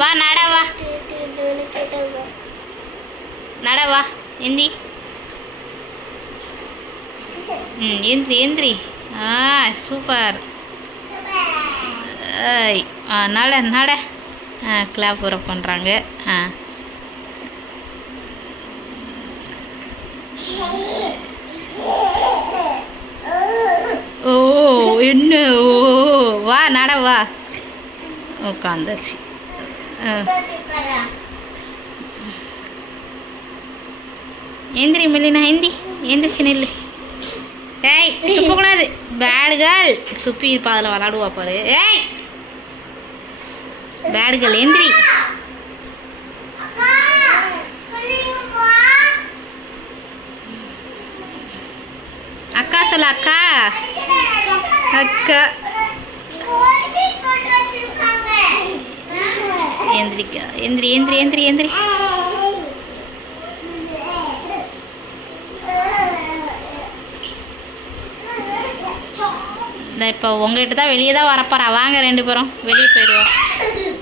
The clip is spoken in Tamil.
வா நட வா நட வா எந்தி எந்திரி எந்திரி சூப்பர் நட நட கிளாப் வர பண்ணுறாங்க ஓ என்ன ஓ வா நட வா உட்காந்தாச்சு எந்திரி மில்லினா எந்திரிச்சு நெல்லு ஏய் துப்பக்கூடாது பேட் கேர்ள் துப்பி இருப்பா அதில் விளாடுவா பாரு ஏய் பேட் கேர்ள் எந்திரி அக்கா சொல்ல அக்கா அக்கா எந்திரிக்கா எந்திரி எந்திரி எந்திரி எந்திரி இப்போ உங்ககிட்ட தான் வெளியே தான் வரப்போறா வாங்க 2 பேரும் வெளியே போயிடுவோம்